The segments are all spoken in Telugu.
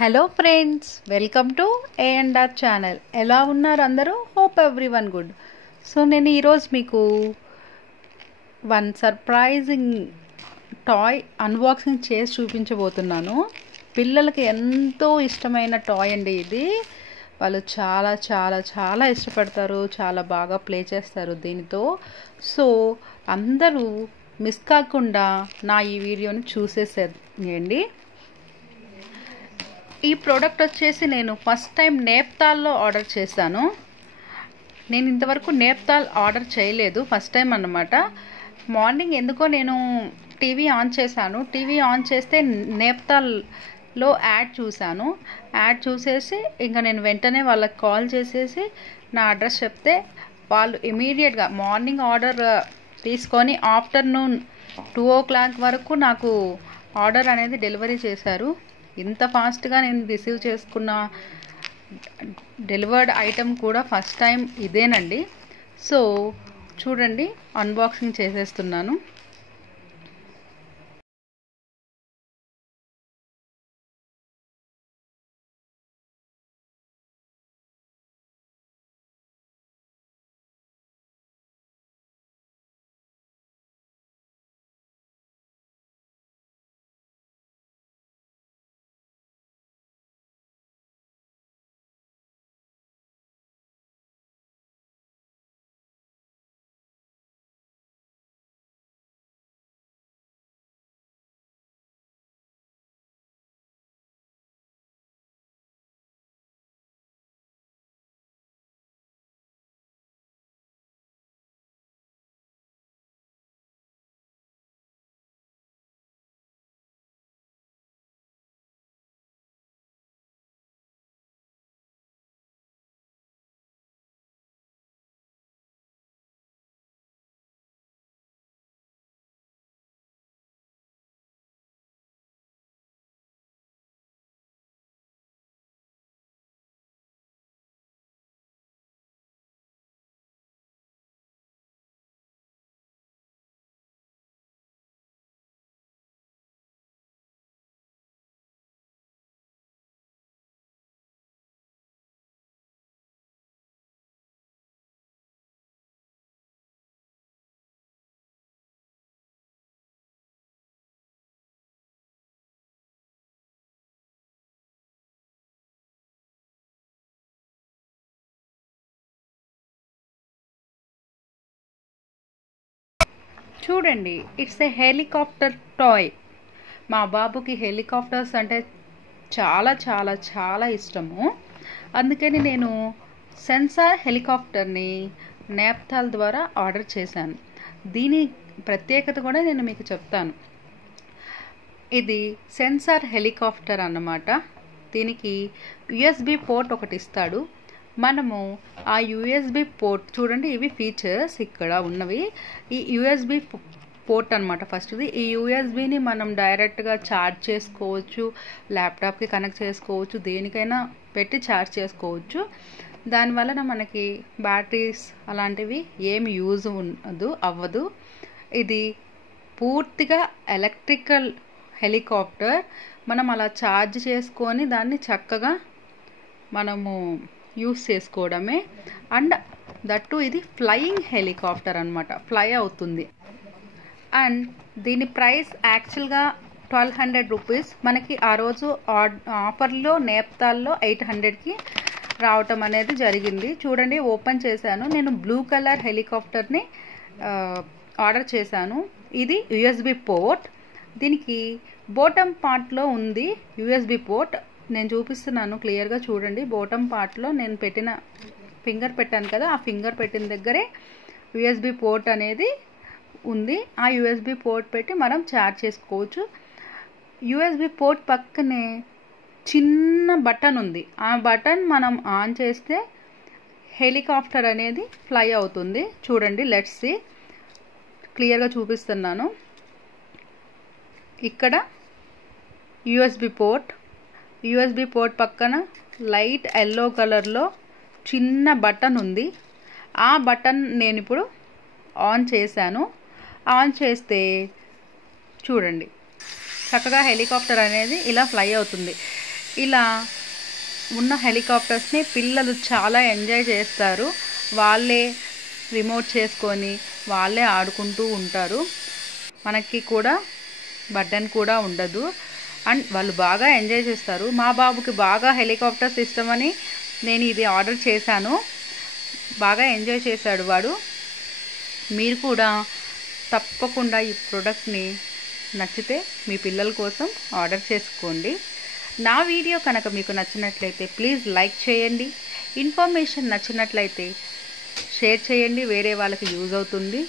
Hello friends, welcome to A&R channel. ఎలా ఉన్నారు అందరూ? Hope everyone good. సో నేను ఈరోజు మీకు వన్ సర్ప్రైజింగ్ టాయ్ అన్బాక్సింగ్ చేసి చూపించబోతున్నాను. పిల్లలకి ఎంతో ఇష్టమైన టాయ్ అండి ఇది. వాళ్ళు చాలా చాలా చాలా ఇష్టపడతారు, చాలా బాగా ప్లే చేస్తారు దీనితో. సో అందరూ మిస్ కాకుండా నా ఈ వీడియోని చూసేసేయండి. ఈ ప్రోడక్ట్ వచ్చేసి నేను ఫస్ట్ టైం నేప్తాల్లో ఆర్డర్ చేశాను. నేను ఇంతవరకు నేప్తాల్ ఆర్డర్ చేయలేదు, ఫస్ట్ టైం అన్నమాట. మార్నింగ్ ఎందుకో నేను టీవీ ఆన్ చేశాను. టీవీ ఆన్ చేస్తే నేప్తాల్లో యాడ్ చూశాను. యాడ్ చూసేసి ఇంకా నేను వెంటనే వాళ్ళకి కాల్ చేసేసి నా అడ్రస్ చెప్తే వాళ్ళు ఇమీడియట్గా మార్నింగ్ ఆర్డర్ తీసుకొని ఆఫ్టర్నూన్ 2 o'clock వరకు నాకు ఆర్డర్ అనేది డెలివరీ చేశారు. ఇంత ఫాస్ట్గా నేను రిసీవ్ చేసుకున్న డెలివర్డ్ ఐటెం కూడా ఫస్ట్ టైం ఇదేనండి. సో చూడండి, అన్బాక్సింగ్ చేసేస్తున్నాను. చూడండి, ఇట్స్ ఏ హెలికాప్టర్ టాయ్. మా బాబుకి హెలికాప్టర్స్ అంటే చాలా చాలా చాలా ఇష్టము. అందుకని నేను సెన్సార్ హెలికాప్టర్ని నేప్తాల్ ద్వారా ఆర్డర్ చేశాను. దీని ప్రత్యేకత కూడా నేను మీకు చెప్తాను. ఇది సెన్సార్ హెలికాప్టర్ అన్నమాట. దీనికి USB పోర్ట్ ఒకటి ఇస్తాడు. మనము ఆ USB పోర్ట్ చూడండి, ఇవి ఫీచర్స్ ఇక్కడ ఉన్నవి. ఈ USB పోర్ట్ అనమాట ఫస్ట్ది. ఈ USBని మనం డైరెక్ట్గా ఛార్జ్ చేసుకోవచ్చు, ల్యాప్టాప్కి కనెక్ట్ చేసుకోవచ్చు, దేనికైనా పెట్టి ఛార్జ్ చేసుకోవచ్చు. దానివలన మనకి బ్యాటరీస్ అలాంటివి ఏమి యూజ్ అవ్వదు. ఇది పూర్తిగా ఎలక్ట్రికల్ హెలికాప్టర్. మనం అలా ఛార్జ్ చేసుకొని దాన్ని చక్కగా మనము యూస్ చేసుకోవడమే. అండ్ దట్టు ఇది ఫ్లయింగ్ హెలికాప్టర్ అనమాట, ఫ్లై అవుతుంది. అండ్ దీని ప్రైస్ యాక్చువల్గా 1200 రూపీస్. మనకి ఆ రోజు ఆఫర్లో నేప్తాల్లో 800కి రావటం అనేది జరిగింది. చూడండి, ఓపెన్ చేశాను. నేను బ్లూ కలర్ హెలికాప్టర్ని ఆర్డర్ చేశాను. ఇది USB పోర్ట్. దీనికి బాటమ్ పార్ట్లో ఉంది USB పోర్ట్. నేను చూపిస్తున్నాను క్లియర్గా చూడండి. బాటమ్ పార్ట్లో నేను పెట్టిన ఫింగర్ పెట్టాను కదా, ఆ ఫింగర్ పెట్టిన దగ్గరే USB పోర్ట్ అనేది ఉంది. ఆ USB పోర్ట్ పెట్టి మనం ఛార్జ్ చేసుకోవచ్చు. USB పోర్ట్ పక్కనే చిన్న బటన్ ఉంది. ఆ బటన్ మనం ఆన్ చేస్తే హెలికాప్టర్ అనేది ఫ్లై అవుతుంది. చూడండి, లెట్స్ సీ. క్లియర్గా చూపిస్తున్నాను. ఇక్కడ USB పోర్ట్ పక్కన లైట్ ఎల్లో కలర్లో చిన్న బటన్ ఉంది. ఆ బటన్ నేను ఇప్పుడు ఆన్ చేశాను. ఆన్ చేస్తే చూడండి, చక్కగా హెలికాప్టర్ అనేది ఇలా ఫ్లై అవుతుంది. ఇలా ఉన్న హెలికాప్టర్స్ని పిల్లలు చాలా ఎంజాయ్ చేస్తారు. వాళ్ళే రిమోట్ చేసుకొని వాళ్ళే ఆడుకుంటూ ఉంటారు. మనకి కూడా బర్డెన్ కూడా ఉండదు అండ్ వాళ్ళు బాగా ఎంజాయ్ చేస్తారు. మా బాబుకి బాగా హెలికాప్టర్స్ ఇష్టమని నేను ఇది ఆర్డర్ చేశాను. బాగా ఎంజాయ్ చేశాడు వాడు. మీరు కూడా తప్పకుండా ఈ ప్రోడక్ట్ని నచ్చితే మీ పిల్లల కోసం ఆర్డర్ చేసుకోండి. నా వీడియో కనుక మీకు నచ్చినట్లయితే ప్లీజ్ లైక్ చేయండి. ఇన్ఫర్మేషన్ నచ్చినట్లయితే షేర్ చేయండి, వేరే వాళ్ళకి యూజ్ అవుతుంది.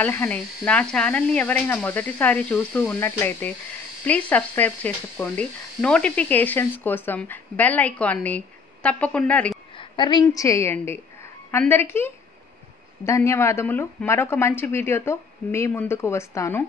అలానే నా ఛానల్ని ఎవరైనా మొదటిసారి చూస్తూ ఉన్నట్లయితే ప్లీజ్ సబ్స్క్రైబ్ చేసుకోండి. నోటిఫికేషన్స్ కోసం బెల్ ఐకాన్ని తప్పకుండా రింగ్ చేయండి. అందరికీ ధన్యవాదములు. మరొక మంచి వీడియోతో మీ ముందుకు వస్తాను.